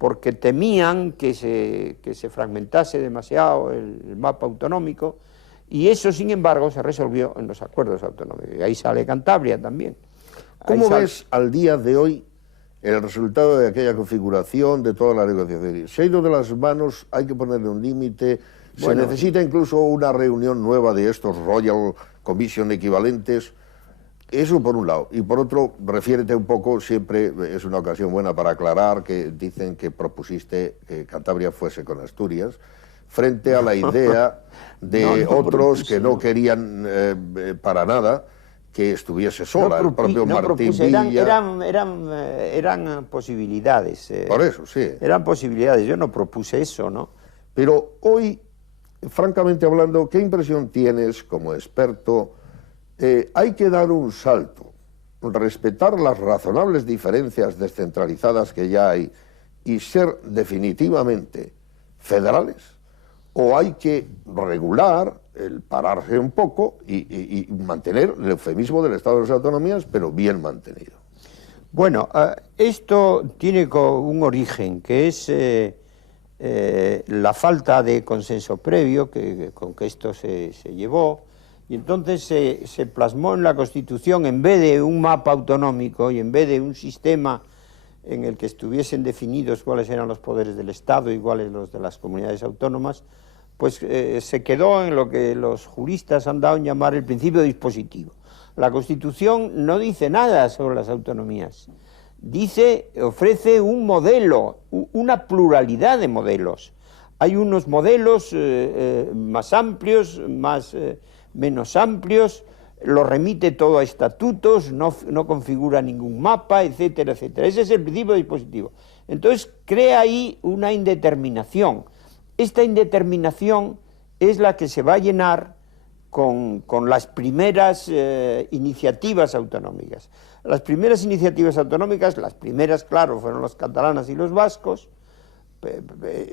porque temían que se fragmentase demasiado el mapa autonómico, y eso, sin embargo, se resolvió en los acuerdos autonómicos. Y ahí sale Cantabria también. ¿Cómo ves al día de hoy el resultado de aquella configuración, de toda la negociación? ¿Se ha ido de las manos? ¿Hay que ponerle un límite? ¿Se necesita incluso una reunión nueva de estos Royal Commission equivalentes? Eso por un lado. Y por otro, refiérete un poco, siempre es una ocasión buena para aclarar que dicen que propusiste que Cantabria fuese con Asturias, frente a la idea de otros que no querían para nada que estuviese sola, el propio Martín Villa. Eran posibilidades. Por eso, sí. Eran posibilidades, yo no propuse eso, ¿no? Pero hoy, francamente hablando, ¿qué impresión tienes como experto? Hay que dar un salto, respetar las razonables diferencias descentralizadas que ya hay y ser definitivamente federales, o hay que regular, el pararse un poco y mantener el eufemismo del Estado de las Autonomías, pero bien mantenido. Bueno, esto tiene un origen, que es la falta de consenso previo con que esto se llevó, y entonces se plasmó en la Constitución, en vez de un mapa autonómico y en vez de un sistema en el que estuviesen definidos cuáles eran los poderes del Estado y cuáles los de las comunidades autónomas, pues se quedó en lo que los juristas han dado en llamar el principio dispositivo. La Constitución no dice nada sobre las autonomías, ofrece un modelo, una pluralidad de modelos. Hay unos modelos más amplios, menos amplios, lo remite todo a estatutos, no configura ningún mapa, etcétera, etcétera. Ese es el principio dispositivo. Entonces crea ahí una indeterminación. Esta indeterminación es la que se va a llenar con las primeras iniciativas autonómicas. Las primeras iniciativas autonómicas, las primeras, claro, fueron los catalanes y los vascos.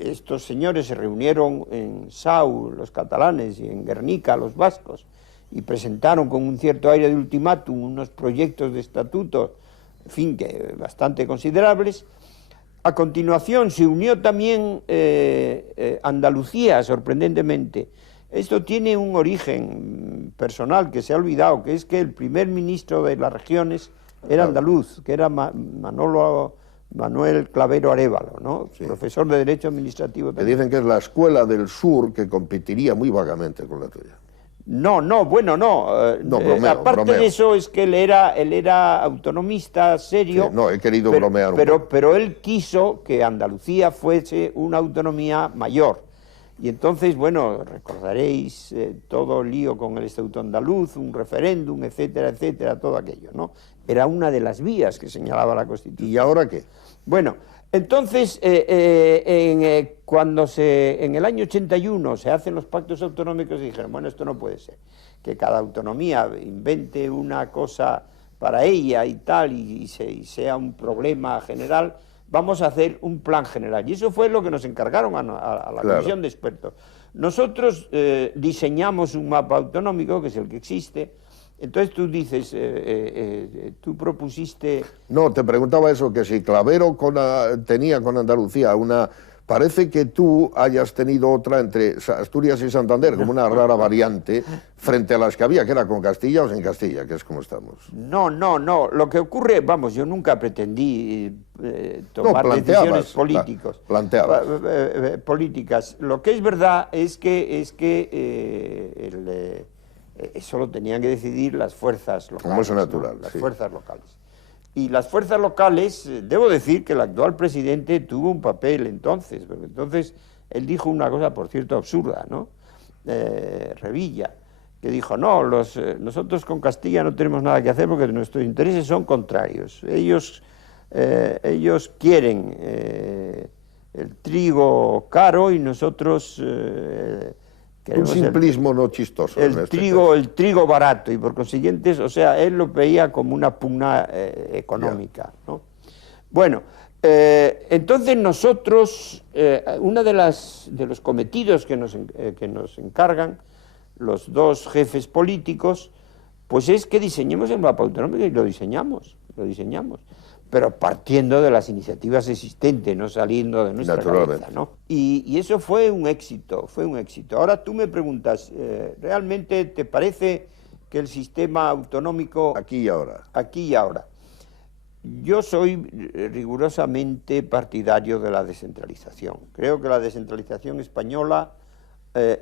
Estos señores se reunieron en Sau, los catalanes, y en Guernica, los vascos, y presentaron con un cierto aire de ultimátum unos proyectos de estatuto, en fin, que bastante considerables. A continuación se unió también Andalucía, sorprendentemente. Esto tiene un origen personal que se ha olvidado, que es que el primer ministro de las regiones era andaluz, que era Manuel Clavero Arévalo, ¿no? Sí. Profesor de Derecho Administrativo también. Me dicen que es la escuela del sur que competiría muy vagamente con la tuya. Bromeo. Aparte de eso, es que él era autonomista serio. Sí, no, he querido bromear un poco. Pero él quiso que Andalucía fuese una autonomía mayor. Y entonces, bueno, recordaréis todo el lío con el Estatuto Andaluz, un referéndum, etcétera, etcétera, todo aquello, ¿no? Era una de las vías que señalaba la Constitución. ¿Y ahora qué? Bueno, entonces, cuando en el año 81 se hacen los pactos autonómicos, dijeron, bueno, esto no puede ser, que cada autonomía invente una cosa para ella y tal, y sea un problema general, vamos a hacer un plan general. Y eso fue lo que nos encargaron a la comisión de expertos. Nosotros diseñamos un mapa autonómico, que es el que existe. Entonces tú dices, tú propusiste... No, te preguntaba eso, que si Clavero tenía con Andalucía una... Parece que tú hayas tenido otra entre Asturias y Santander, como una rara variante, frente a las que había, que era con Castilla o sin Castilla, que es como estamos. No. Lo que ocurre, vamos, yo nunca pretendí tomar decisiones políticas. Lo que es verdad es que eso lo tenían que decidir las fuerzas locales. Como es natural, ¿no? Las fuerzas locales. Y las fuerzas locales, debo decir que el actual presidente tuvo un papel entonces, porque entonces él dijo una cosa, por cierto, absurda, ¿no? Revilla, que dijo, no, nosotros con Castilla no tenemos nada que hacer porque nuestros intereses son contrarios. Ellos quieren el trigo caro y nosotros... un simplismo no chistoso. El trigo barato, y por consiguiente, o sea, él lo veía como una pugna económica, ¿no? Bueno, entonces nosotros, uno de los cometidos que nos encargan los dos jefes políticos, pues es que diseñemos el mapa autonómico, y lo diseñamos. pero partiendo de las iniciativas existentes, no saliendo de nuestra cabeza, ¿no? Y eso fue un éxito, fue un éxito. Ahora tú me preguntas, ¿realmente te parece que el sistema autonómico... Aquí y ahora. Aquí y ahora. Yo soy rigurosamente partidario de la descentralización. Creo que la descentralización española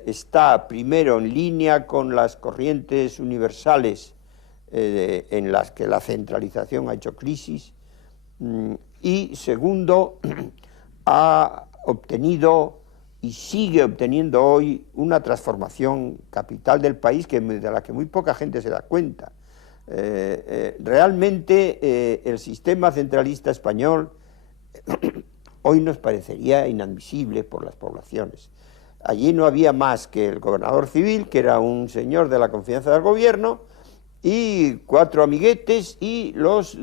está primero en línea con las corrientes universales en las que la centralización ha hecho crisis, y segundo, ha obtenido y sigue obteniendo hoy una transformación capital del país de la que muy poca gente se da cuenta. Realmente el sistema centralista español hoy nos parecería inadmisible por las poblaciones. Allí no había más que el gobernador civil, que era un señor de la confianza del gobierno, y 4 amiguetes y los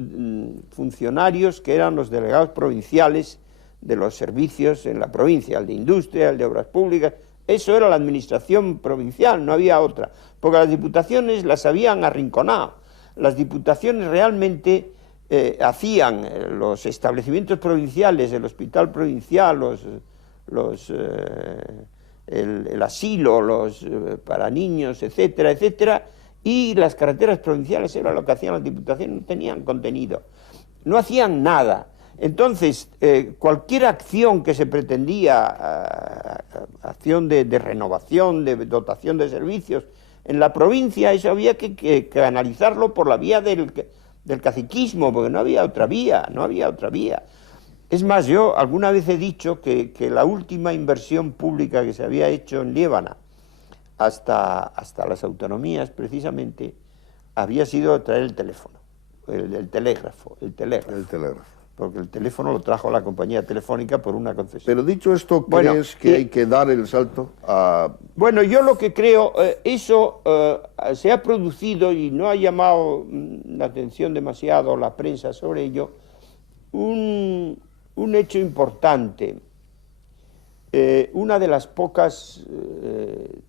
funcionarios que eran los delegados provinciales de los servicios en la provincia, el de industria, el de obras públicas. Eso era la administración provincial, no había otra, porque las diputaciones las habían arrinconado. Las diputaciones realmente hacían los establecimientos provinciales, el hospital provincial, el asilo, para niños, etcétera, etcétera, y las carreteras provinciales era lo que hacían las diputaciones, no tenían contenido, no hacían nada. Entonces, cualquier acción que se pretendía, acción de renovación, de dotación de servicios en la provincia, eso había que canalizarlo por la vía del caciquismo, porque no había otra vía, no había otra vía. Es más, yo alguna vez he dicho que la última inversión pública que se había hecho en Liébana, hasta las autonomías precisamente, había sido traer el teléfono, el telégrafo. Porque el teléfono lo trajo la compañía telefónica por una concesión. Pero dicho esto, ¿crees que hay que dar el salto a...? Bueno, yo lo que creo, eso se ha producido, y no ha llamado la atención demasiado la prensa sobre ello, un hecho importante. Una de las pocas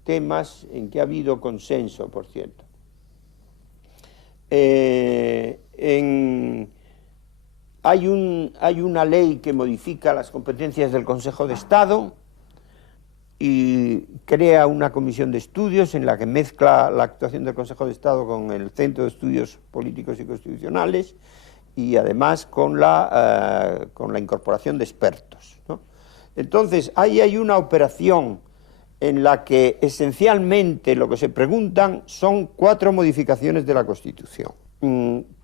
temas en que ha habido consenso, por cierto. Hay una ley que modifica las competencias del Consejo de Estado y crea una comisión de estudios en la que mezcla la actuación del Consejo de Estado con el Centro de Estudios Políticos y Constitucionales, y además con la incorporación de expertos, ¿no? Entonces, ahí hay una operación en la que esencialmente lo que se preguntan son 4 modificaciones de la Constitución,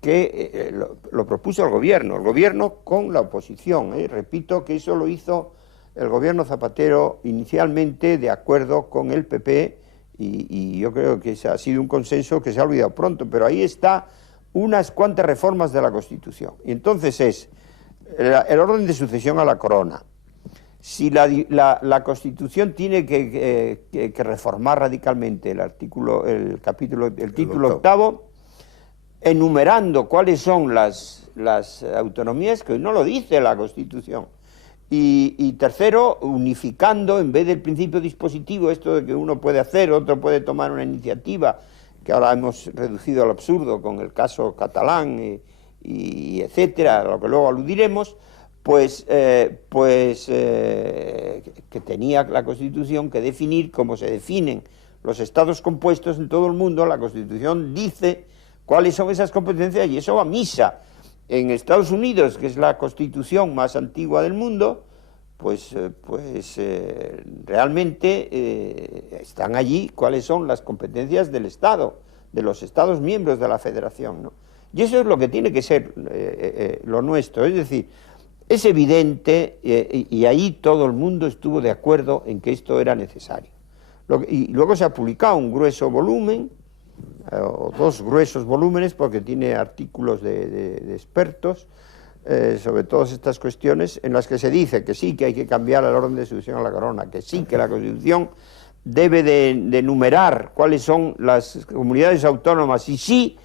que lo propuso el gobierno con la oposición. Repito que eso lo hizo el gobierno Zapatero inicialmente de acuerdo con el PP, y yo creo que ese ha sido un consenso que se ha olvidado pronto, pero ahí está unas cuantas reformas de la Constitución. Y entonces es el orden de sucesión a la corona. Si la Constitución tiene que reformar radicalmente el título octavo, enumerando cuáles son las autonomías, que hoy no lo dice la Constitución. Y tercero, unificando, en vez del principio dispositivo, esto de que uno puede hacer, otro puede tomar una iniciativa, que ahora hemos reducido al absurdo con el caso catalán y etcétera, a lo que luego aludiremos, que tenía la Constitución que definir cómo se definen los estados compuestos en todo el mundo. La Constitución dice cuáles son esas competencias y eso va a misa. En Estados Unidos, que es la Constitución más antigua del mundo, realmente están allí cuáles son las competencias del Estado, de los Estados miembros de la Federación, ¿no? Y eso es lo que tiene que ser lo nuestro, es decir, es evidente, y ahí todo el mundo estuvo de acuerdo en que esto era necesario. Y luego se ha publicado un grueso volumen, o 2 gruesos volúmenes, porque tiene artículos de expertos sobre todas estas cuestiones, en las que se dice que sí, que hay que cambiar el orden de sucesión a la corona, que sí, que la Constitución debe de enumerar cuáles son las comunidades autónomas, y sí,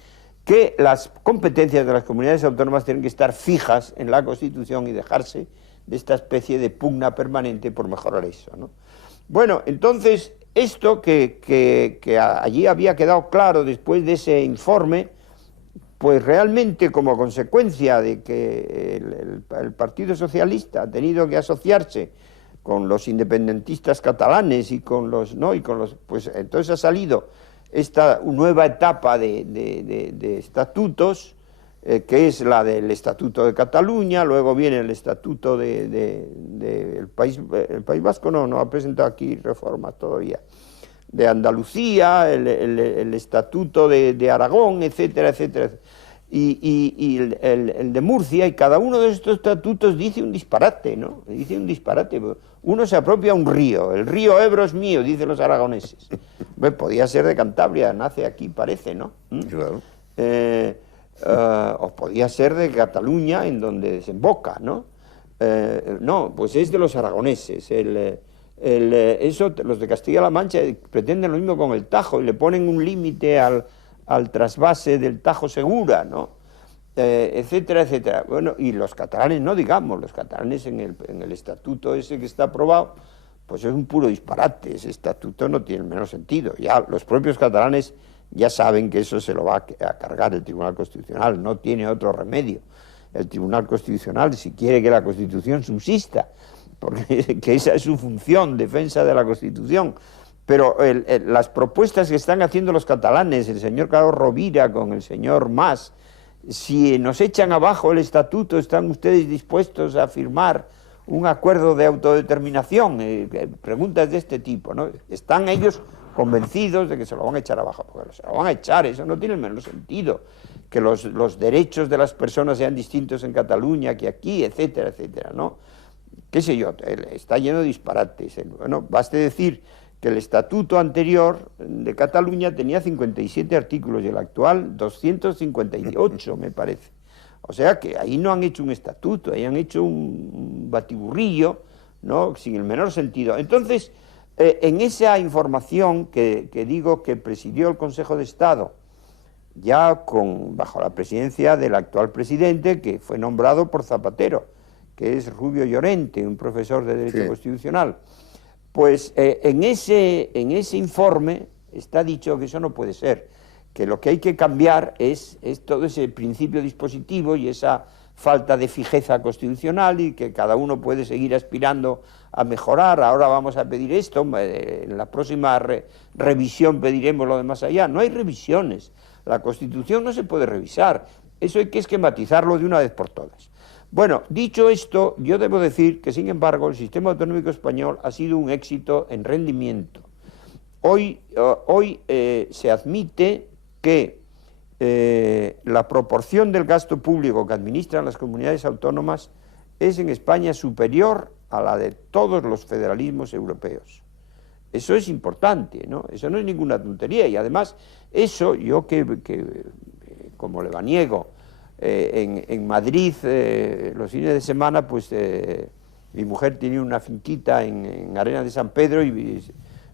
que las competencias de las comunidades autónomas tienen que estar fijas en la Constitución y dejarse de esta especie de pugna permanente por mejorar eso, ¿no? Bueno, entonces, esto que allí había quedado claro después de ese informe, pues realmente como consecuencia de que el Partido Socialista ha tenido que asociarse con los independentistas catalanes y con los, ¿no? Pues entonces ha salido esta nueva etapa de estatutos, que es la del Estatuto de Cataluña, luego viene el Estatuto del País Vasco, no ha presentado aquí reformas todavía, de Andalucía, el Estatuto de Aragón, etcétera, etcétera, y el de Murcia, y cada uno de estos estatutos dice un disparate, ¿no? Dice un disparate. Uno se apropia un río, el río Ebro es mío, dicen los aragoneses. Bueno, podía ser de Cantabria, nace aquí, parece, ¿no? Claro. O podía ser de Cataluña, en donde desemboca, ¿no? No, pues es de los aragoneses. Eso, los de Castilla-La Mancha pretenden lo mismo con el Tajo y le ponen un límite al trasvase del Tajo Segura, ¿no? Etcétera, etcétera. Bueno, y los catalanes no digamos, los catalanes en el estatuto ese que está aprobado, pues es un puro disparate, ese estatuto no tiene el menor sentido. Ya los propios catalanes ya saben que eso se lo va a cargar el Tribunal Constitucional, no tiene otro remedio. El Tribunal Constitucional, si quiere que la Constitución subsista, porque que esa es su función, defensa de la Constitución. Pero las propuestas que están haciendo los catalanes, el señor Carlos Rovira con el señor Mas, si nos echan abajo el estatuto, ¿están ustedes dispuestos a firmar un acuerdo de autodeterminación? Preguntas de este tipo, ¿no? Están ellos convencidos de que se lo van a echar abajo, porque se lo van a echar, eso no tiene el menor sentido, que los derechos de las personas sean distintos en Cataluña que aquí, etcétera, etcétera, ¿no? Qué sé yo, está lleno de disparates. Bueno, baste decir que el estatuto anterior de Cataluña tenía 57 artículos y el actual 258, me parece. O sea que ahí no han hecho un estatuto, ahí han hecho un batiburrillo, ¿no? Sin el menor sentido. Entonces, en esa información que digo que presidió el Consejo de Estado, ya bajo la presidencia del actual presidente, que fue nombrado por Zapatero, que es Rubio Llorente, un profesor de Derecho Constitucional, pues en ese informe está dicho que eso no puede ser, que lo que hay que cambiar es todo ese principio dispositivo y esa falta de fijeza constitucional, y que cada uno puede seguir aspirando a mejorar. Ahora vamos a pedir esto, en la próxima revisión pediremos lo de más allá. No hay revisiones, la Constitución no se puede revisar, eso hay que esquematizarlo de una vez por todas. Bueno, dicho esto, yo debo decir que, sin embargo, el sistema autonómico español ha sido un éxito en rendimiento. Hoy se admite que la proporción del gasto público que administran las comunidades autónomas es en España superior a la de todos los federalismos europeos. Eso es importante, ¿no? Eso no es ninguna tontería, y además eso, yo que como lebaniego, en Madrid, los fines de semana, pues mi mujer tiene una finquita en Arena de San Pedro, y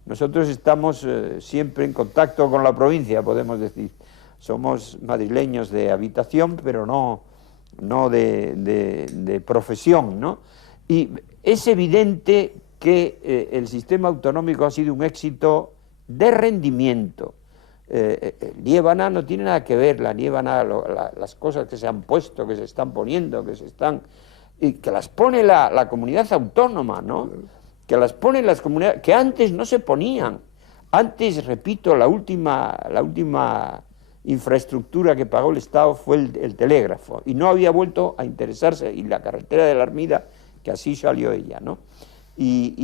nosotros estamos siempre en contacto con la provincia, podemos decir. Somos madrileños de habitación, pero no de profesión, ¿no? Y es evidente que el sistema autonómico ha sido un éxito de rendimiento. Liébana no tiene nada que ver, la Liébana, las cosas que se han puesto, que se están poniendo, y que las pone la comunidad autónoma, ¿no? Que las ponen las comunidades, que antes no se ponían. Antes, repito, la última infraestructura que pagó el Estado fue el telégrafo, y no había vuelto a interesarse, y la carretera de la Armida, que así salió ella, ¿no? Y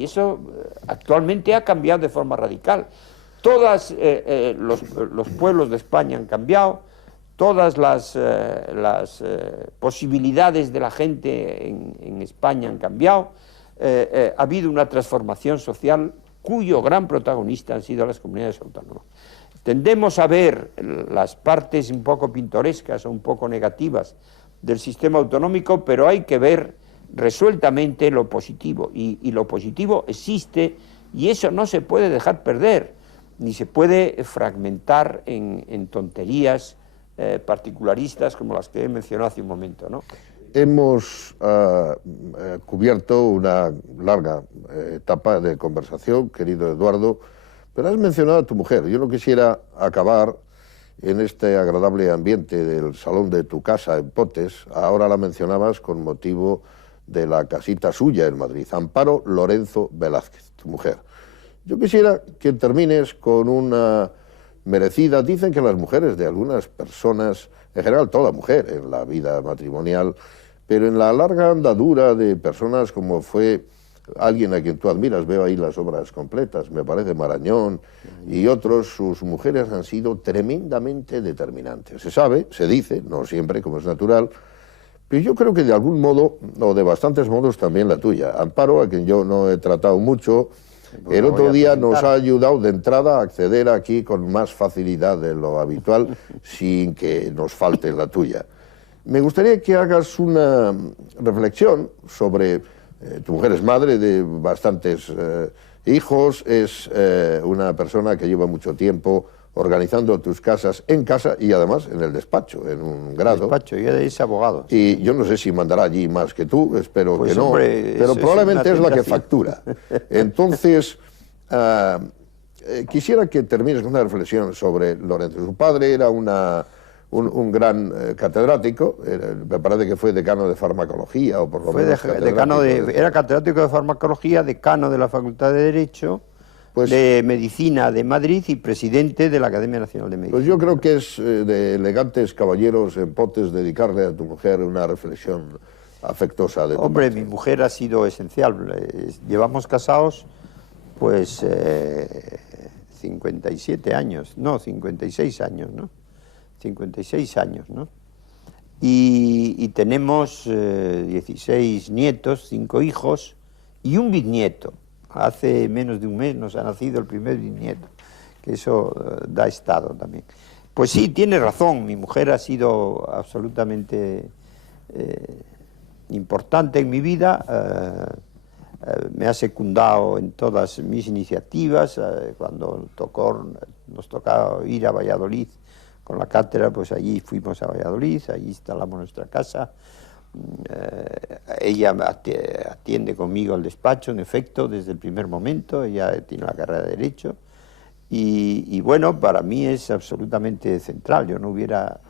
eso actualmente ha cambiado de forma radical. Todos los pueblos de España han cambiado, todas las posibilidades de la gente en España han cambiado, ha habido una transformación social cuyo gran protagonista han sido las comunidades autónomas. Tendemos a ver las partes un poco pintorescas o un poco negativas del sistema autonómico, pero hay que ver resueltamente lo positivo, y lo positivo existe, y eso no se puede dejar perder, ni se puede fragmentar en tonterías particularistas como las que he mencionado hace un momento, ¿no? Hemos cubierto una larga etapa de conversación, querido Eduardo, pero has mencionado a tu mujer. Yo no quisiera acabar en este agradable ambiente del salón de tu casa en Potes. Ahora la mencionabas con motivo de la casita suya en Madrid, Amparo Lorenzo Velázquez, tu mujer. Yo quisiera que termines con una merecida. Dicen que las mujeres de algunas personas, en general toda mujer en la vida matrimonial, pero en la larga andadura de personas como fue alguien a quien tú admiras, veo ahí las obras completas, me parece Marañón y otros, sus mujeres han sido tremendamente determinantes. Se sabe, se dice, no siempre, como es natural, pero yo creo que de algún modo, o de bastantes modos, también la tuya. Amparo, a quien yo no he tratado mucho, el otro día nos ha ayudado de entrada a acceder aquí con más facilidad de lo habitual, sin que nos falte la tuya. Me gustaría que hagas una reflexión sobre... tu mujer es madre de bastantes hijos, es una persona que lleva mucho tiempo organizando tus casas en casa y además en el despacho, en un grado. Despacho, yo es abogado. Y yo no sé si mandará allí más que tú, espero pues que no, hombre, pero probablemente es la que tentación. factura. Entonces, quisiera que termines con una reflexión sobre Lorenzo. Su padre era un gran catedrático, me parece que fue decano de farmacología, o por lo menos era catedrático de farmacología, decano de la Facultad de Derecho, pues, de Medicina de Madrid y presidente de la Academia Nacional de Medicina. Pues yo creo que es de elegantes caballeros en Potes dedicarle a tu mujer una reflexión afectuosa de tu Hombre, parte. mi mujer ha sido esencial. Llevamos casados, pues, 57 años, no, 56 años, ¿no? 56 años, ¿no? Y tenemos 16 nietos, 5 hijos y un bisnieto. Hace menos de un mes nos ha nacido el primer bisnieto, que eso da estado también. Pues sí, tiene razón, mi mujer ha sido absolutamente importante en mi vida, me ha secundado en todas mis iniciativas, cuando nos tocaba ir a Valladolid con la cátedra, pues allí fuimos a Valladolid, allí instalamos nuestra casa. Ella atiende conmigo al despacho, en efecto, desde el primer momento. Ella tiene la carrera de Derecho. Y bueno, para mí es absolutamente central. Yo no hubiera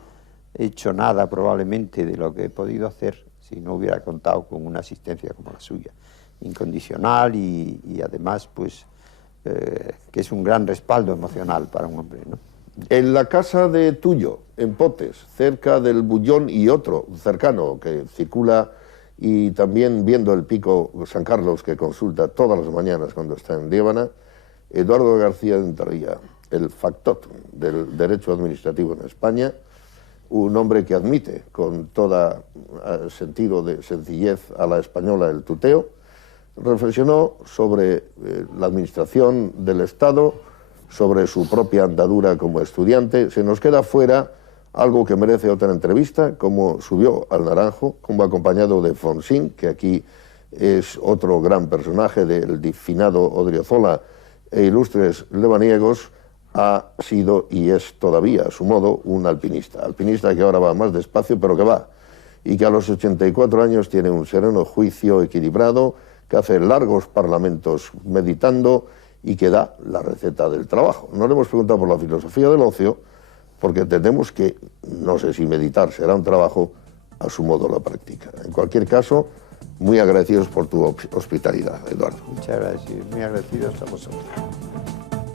hecho nada probablemente de lo que he podido hacer si no hubiera contado con una asistencia como la suya, incondicional y además, pues, que es un gran respaldo emocional para un hombre, ¿no? En la casa de Tuyo, en Potes, cerca del Bullón y otro cercano que circula, y también viendo el pico San Carlos que consulta todas las mañanas cuando está en Liébana, Eduardo García de Entarría, el factotum del derecho administrativo en España, un hombre que admite con todo sentido de sencillez a la española el tuteo, reflexionó sobre la administración del Estado, sobre su propia andadura como estudiante. Se nos queda fuera algo que merece otra entrevista, cómo subió al Naranjo, como acompañado de Fonsín, que aquí es otro gran personaje del finado Odriozola e ilustres lebaniegos, ha sido y es todavía, a su modo, un alpinista. Alpinista que ahora va más despacio, pero que va. Y que a los 84 años tiene un sereno juicio equilibrado, que hace largos parlamentos meditando y que da la receta del trabajo. No le hemos preguntado por la filosofía del ocio, porque entendemos que, no sé si meditar será un trabajo, a su modo la práctica. En cualquier caso, muy agradecidos por tu hospitalidad, Eduardo. Muchas gracias, muy agradecidos a vosotros.